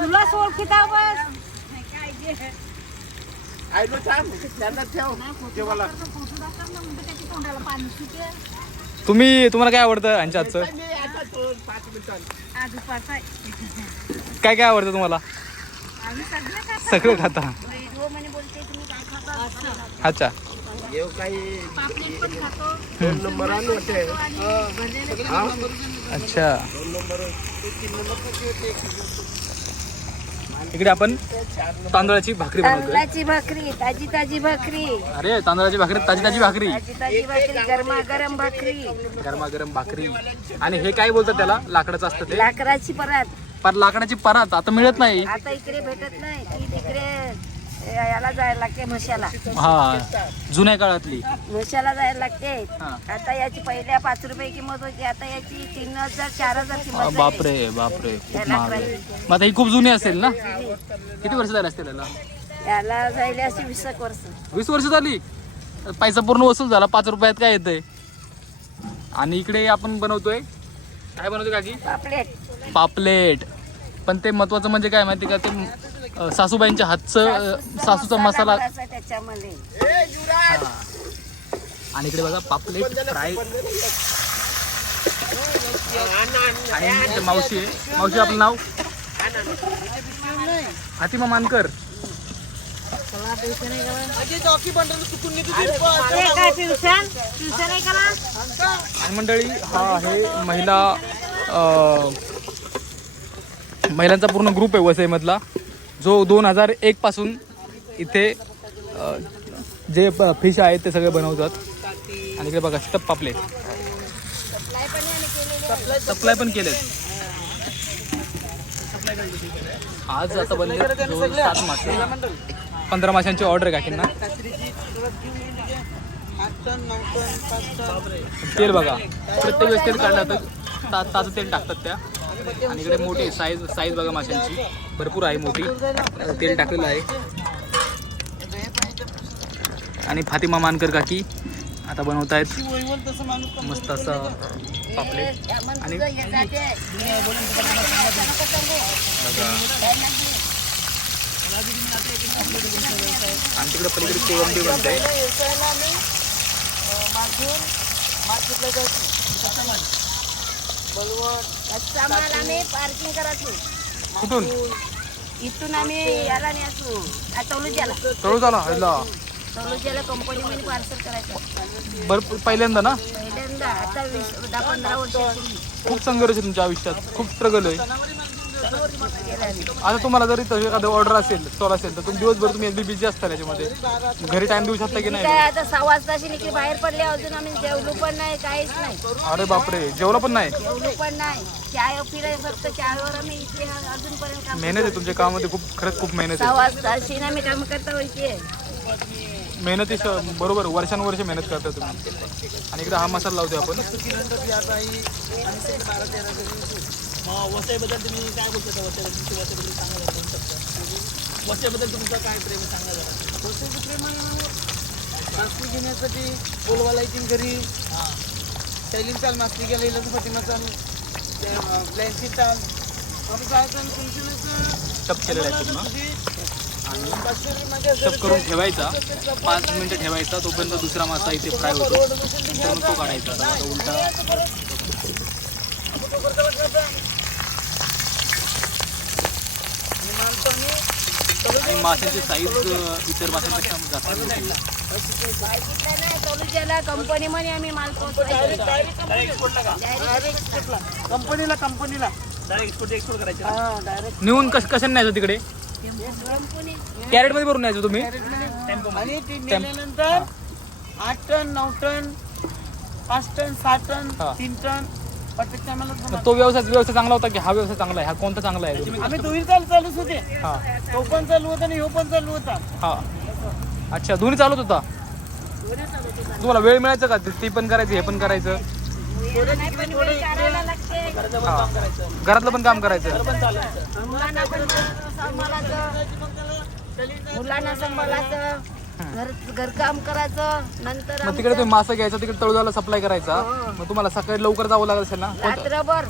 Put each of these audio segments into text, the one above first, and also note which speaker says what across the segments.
Speaker 1: ओळखीता बस.
Speaker 2: आयलो थांब त्यांना ठेव. जेवायला
Speaker 1: तोंडाला पाणी सुटे
Speaker 3: तुम्ही तुम्हाला काय आवडतं यांच्या हातचं?
Speaker 2: नाही, आता तो पाच मिनिटांनी.
Speaker 1: आज दुपारचा
Speaker 3: काय काय आवडतं तुम्हाला?
Speaker 1: आम्ही सगळे खातो
Speaker 3: सगळं खाता
Speaker 1: हो म्हणे बोलते तुम्ही काय खाता असं
Speaker 3: अच्छा.
Speaker 2: येऊ काही.
Speaker 1: पापलेट पण खातो.
Speaker 2: दोन नंबर आणू होते.
Speaker 1: आणि भरलेले
Speaker 2: हा?
Speaker 3: अच्छा.
Speaker 2: दोन नंबर. ते तीन नंबर कशी होते?
Speaker 3: इकडे आपण तांदळाची भाकरी बनवतोय.
Speaker 1: तांदळाची भाकरी ताजी ताजी भाकरी.
Speaker 3: अरे तांदळाची भाकरी ताजी ताजी भाकरी.
Speaker 1: ताजी ताजी भाकरी गरमा गरम भाकरी.
Speaker 3: गरमागरम भाकरी. आणि हे काय बोलतात त्याला? लाकडाचं असतं ते?
Speaker 1: लाकडाची परत.
Speaker 3: पर लाकडाची परात आता मिळत नाही.
Speaker 1: आता इकडे भेटत नाही ती तिकडे याला जायला लागते म्हशाला.
Speaker 3: हा जुन्या काळातली.
Speaker 1: म्हशाला जायला लागते.
Speaker 3: हा.
Speaker 1: आता याची पहिल्या पाच रुपये किंमत होती आता याची तीन हजार चार हजार किंमत झाली.
Speaker 3: बापरे बापरे खूप महाग आहे. मग आता ही खूप जुनी असेल ना? किती वर्ष झाले असतील याला?
Speaker 1: याला जायला अशी वीस एक वर्ष.
Speaker 3: वीस वर्ष झाली? पैसा पूर्ण वसूल झाला पाच रुपयात काय येतंय? आणि इकडे आपण बनवतोय. काय बनवतोय काकी?
Speaker 1: पापलेट.
Speaker 3: पापलेट. पण ते महत्वाचं म्हणजे काय माहिती का? ते सासूबाईंच्या हातचं सासूचा मसाला
Speaker 1: त्याच्यामध्ये.
Speaker 3: हा. आणि इकडे बघा पापलेट फ्राय. आणि इथे मावशी आहे. मावशी आपलं नाव? हातिमा मानकर. आणि मंडळी हा आहे महिला महिलांचा पूर्ण ग्रुप आहे वसईमधला. जो दोन हजार एकपासून इथे जे फिश आहेत ते सगळे बनवतात. आणि इकडे बघा स्टप पापले सप्लाय पण केले आज आता बनले दोन सात मासे. पंधरा माशांची ऑर्डर आहे काकींना. तेल बघा. प्रत्येक वेळेस तेल काढलं तर ता ताजं तेल टाकतात त्या. आणि इकडे मोठी साईज साईज बघा माशांची. भरपूर आहे मोठी. तेल टाकलेलं आहे. आणि फातिमा मानकर काकी आता बनवत आहेत मस्त असं पापलेट. आणि आणि तिकडे पलीकडे कोळंबी आहे
Speaker 1: कच्चा माल आम्ही पार्किंग करायचो
Speaker 3: कुठून?
Speaker 1: इथून आम्ही याला न्यायचो तौलुज्याला
Speaker 3: तळू झाला हल्ला
Speaker 1: तौलुज्याला कंपनीमध्ये पार्सल करायचं.
Speaker 3: भरपूर पहिल्यांदा ना?
Speaker 1: पहिल्यांदा. आता वीस दहा पंधरा वर्षापूर्वी.
Speaker 3: खूप संघर्ष आहे तुमच्या आयुष्यात. खूप स्ट्रगल आहे. आता तुम्हाला जरी तशी एखादं ऑर्डर असेल स्टॉल असेल तर तुम्ही दिवसभर तुम्ही एलबी बिझी असता याच्यामध्ये घरी टाइम देऊ शकता की
Speaker 1: काय
Speaker 3: नाही
Speaker 1: आता सहा वाजताशी निघली बाहेर पडले अजून आम्ही जेवलो पण नाही काहीच नाही.
Speaker 3: अरे बापरे जेवलं पण नाही?
Speaker 1: जेवलो पण नाही. चाय पिलं फक्त चायवर आम्ही इथे अजूनपर्यंत काम
Speaker 3: मेहनत आहे तुमच्या कामामध्ये खूप खरंच खूप मेहनत
Speaker 1: सहा
Speaker 3: आहे
Speaker 1: वाजताशी आम्ही काम करता होते
Speaker 3: मेहनती स- बरोबर वर्षानुवर्ष मेहनत करता तुम्ही. आणि इकडे हा मसाला लावतोय आपण.
Speaker 2: वसईबद्दल तुम्ही काय बोलता वसईबद्दल? तुमच्या वसईबद्दल दोन शब्द. वसईबद्दल तुमचं काय प्रेम सांगा जरा. वसईचं प्रेम मासली घेण्यासाठी बोलवालायची घरी. शैलीन चाल मासली गेला इला फातिमा चाल ब्लँची चाल. काय चाल तुमची
Speaker 3: टप केलेला आहे पूर्ण. आणि टप करून ठेवायचा. पाच मिनिटं ठेवायचा तोपर्यंत दुसरा मासा इथे फ्राय होतो. तो काढायचा. उलटा आणि माशांची साईज इतर माशांपेक्षा जास्त
Speaker 1: कंपनीमध्ये आम्ही माल
Speaker 2: कंपनीला कंपनीला. डायरेक्ट एक्सपोर्ट एक्सपोर्ट करायचं. हा डायरेक्ट
Speaker 3: नेऊन कश कशाने न्यायचं तिकडे?
Speaker 1: कंपनी
Speaker 3: कॅरेटमध्ये भरून न्यायचं तुम्ही?
Speaker 2: आणि ते नेल्यानंतर आठ टन नऊ टन पाच टन सहा टन. तीन टन
Speaker 3: मग तो व्यवसाय व्यवसाय चांगला होता की हा व्यवसाय चांगला आहे? हा कोणता चांगला आहे?
Speaker 2: आम्ही दोन्ही चालू चालूच होते.
Speaker 3: हा.
Speaker 2: तो पण चालू होता आणि ह्यो पण चालू होता.
Speaker 3: हा. अच्छा दोन्ही चालत होता? तुम्हाला वेळ मिळायचा का? ते- पण करायचं हे पण करायचं? हा. घरातलं पण काम करायचं?
Speaker 1: मुलांना सांभाळायचं घर घरकाम करायचं नंतर
Speaker 3: मग तिकडे तुम्ही मासा घ्यायचा तिकडे तळोजाला सप्लाय करायचा. मग तुम्हाला सकाळी लवकर जावं लागत असेल ना? कोणतं-
Speaker 1: रात्रभर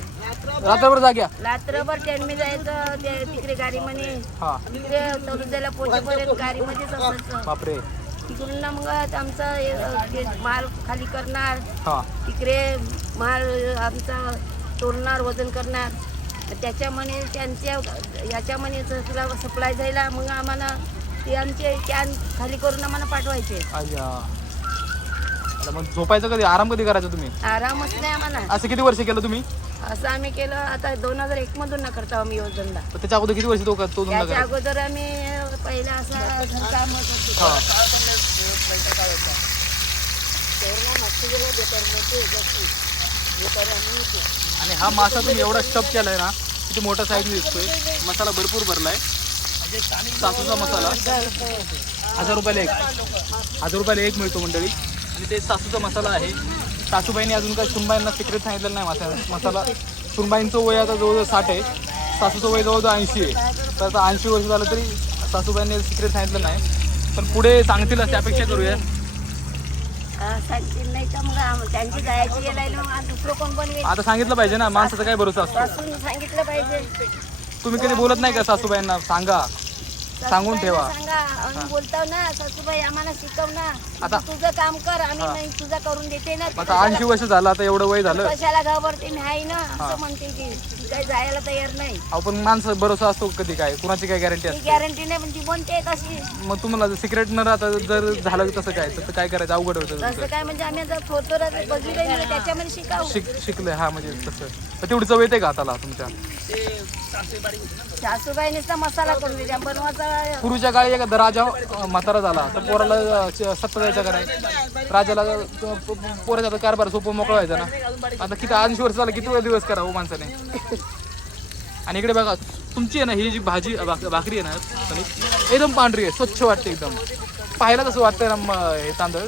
Speaker 3: रात्रभर जाग्या.
Speaker 1: रात्रभर ट्रेनने जायचं ते तिकडे गाडी म्हणे.
Speaker 3: हा.
Speaker 1: तिकडे तळुजाला पोचेपर्यंत गाडीमध्येच असायचं.
Speaker 3: बापरे.
Speaker 1: तिकडून ना मग आमचा हे- ते माल खाली करणार.
Speaker 3: हा.
Speaker 1: तिकडे माल आमचा तोडणार वजन करणार. त्याच्यामध्ये त्यांच्या याच्यामध्ये तुला सप्लाय जायला मग आम्हाला ते आमचे कॅन खाली करून आम्हाला पाठवायचे
Speaker 3: आता मग झोपायचं कधी? आराम कधी करायचा तुम्ही?
Speaker 1: आरामच नाही आम्हाला.
Speaker 3: असं किती वर्ष केलं तुम्ही?
Speaker 1: असं आम्ही केलं आता दोन हजार एक मधून ना करतो आम्ही योजनला.
Speaker 3: पण त्याच्या अगोदर किती वर्ष तो तो धंदा
Speaker 1: त्याच्या
Speaker 3: करा
Speaker 1: अगोदर आम्ही पहिला असा काम
Speaker 3: हा. आणि हा मासा तुम्ही एवढा स्टफ केलाय ना किती मोठा साईज दिसतोय. मसाला भरपूर भरलाय. सासूचा मसाला. हजार रुपयाला एक. हजार रुपयाला एक मिळतो मंडळी. आणि ते सासूचा मसाला आहे. सासूबाईंनी अजून काही सुनबाईंना सिक्रेट सांगितलेलं नाही मसाला मसाला. सुनबाईंचं वय आता जवळजवळ साठ आहे. सासूचं वय जवळजवळ ऐंशी आहे. तर आता ऐंशी वर्ष झालं तरी सासूबाईंनी सिक्रेट सांगितलं नाही. पण पुढे करूया.
Speaker 1: सांगतील नाही तर मग त्यांची दुसरं कोण बनवेल?
Speaker 3: आता सांगितलं पाहिजे ना माणसाचा काय भरोसा असतो?
Speaker 1: सांगितलं पाहिजे.
Speaker 3: तुम्ही कधी बोलत नाही का सासूबाईंना? सांगा. सांगून ठेवा.
Speaker 1: सांगा आम्ही बोलतो ना सासूबाई आम्हाला शिकव ना.
Speaker 3: आता-
Speaker 1: तू तुझं काम कर आम्ही नाही तुझं करून देते ना.
Speaker 3: आता ऐंशी वर्ष झालं आता एवढं वय झालं.
Speaker 1: कशाला घाबरते मी आहे ना असं म्हणते ती. काही जायला तयार नाही.
Speaker 3: आपण माणसं भरोसा असतो कधी काय? कुणाची काय गॅरंटी
Speaker 1: ती
Speaker 3: असते?
Speaker 1: गॅरंटी नाही पण ती बोलते तशी
Speaker 3: मग तुम्हाला सिक्रेट न राहता जर झालं तसं काय? तर काय करायचं? अवघड होतं
Speaker 1: तसं
Speaker 3: तुमचं.
Speaker 1: काय म्हणजे आम्ही आता फोटो बघितलं नाही त्याच्यामध्ये शिकावं.
Speaker 3: शिक शिकलंय. हा म्हणजे तसं. तर तेवढी चव येते का हाताला तुमच्या?
Speaker 1: मसाला करून दिला बनवायचा
Speaker 3: पूर्वीच्या काळी एखादा राजा म्हातारा झाला. तर पोराला सत्ता द्यायचा का नाही राजाला पोराचा कारभार सोपं मोकळा व्हायचा ना. आता किती ऐंशी वर्ष झालं किती दिवस करावं माणसाने? आणि इकडे बघा तुमची आहे ना ही जी भाजी भाकरी आहे ना एकदम पांढरी आहे स्वच्छ वाटते एकदम. पाहायला कसं वाटतंय ना म- हे तांदूळ.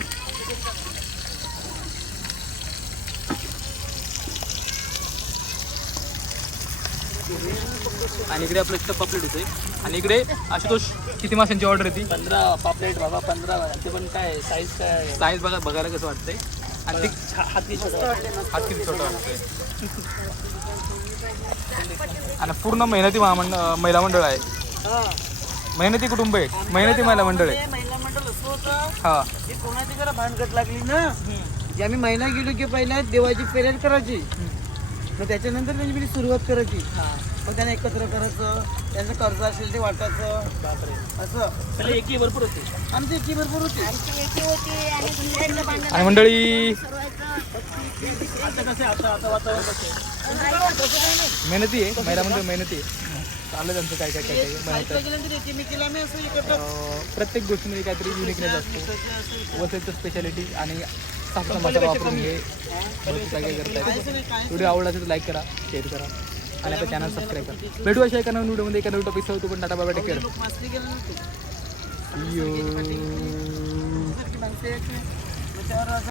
Speaker 3: आणि इकडे आपलं स्टप पापलेट होते आणि इकडे आशुतोष किती माशांची ऑर्डर येते
Speaker 2: पंधरा पापलेट बाबा पंधरा ते पण काय साईज काय
Speaker 3: साईज बघा बघायला कसं वाटतंय. आणि ती
Speaker 2: हात छोटा
Speaker 3: हात किती छोटा वाटतंय. आणि पूर्ण मेहनती महामंड महिला मंडळ आहे. मेहनती कुटुंब आहे. मेहनती महिला मंडळ आहे.
Speaker 2: महिला मंडळ असं होतं.
Speaker 3: हा.
Speaker 2: कोणाची जरा भानगड लागली ना? आम्ही महिना गेलो की पहिला देवाची पेरेड करायची. मग त्याच्यानंतर त्यांची पहिली सुरुवात करायची. मग त्यांना एकत्र करायचं त्यांचं कर्ज असेल ते वाटायचं. असं. पहिले एकी भरपूर होते. आमची एकी भरपूर होती.
Speaker 1: आमची एकी होती आणि दुसऱ्यांचं भांडण
Speaker 3: आणि मंडळी
Speaker 2: आता कसे आता आता वातावरण कसे
Speaker 3: मेहनती आहे. महिला मंडळ मेहनती आहे. चाललं त्यांचं काय काय काय काय बनवतात
Speaker 2: गेल्यानंतर एकमेकीला आम्ही असं एकत्र
Speaker 3: अं, प्रत्येक गोष्टीमध्ये काहीतरी युनिकनेस असतो. वसईचं स्पेशालिटी आणि साखर मसाला वापरून हे भरपूर काय करताय व्हिडिओ आवडला असेल तर लाईक करा शेअर करा. आणि आपल्या चॅनल सबस्क्राईब करा. भेटू अशा एका नवीन व्हिडिओमध्ये एका नवीन टॉपिक तो पण टाटा बाबा टेक केअर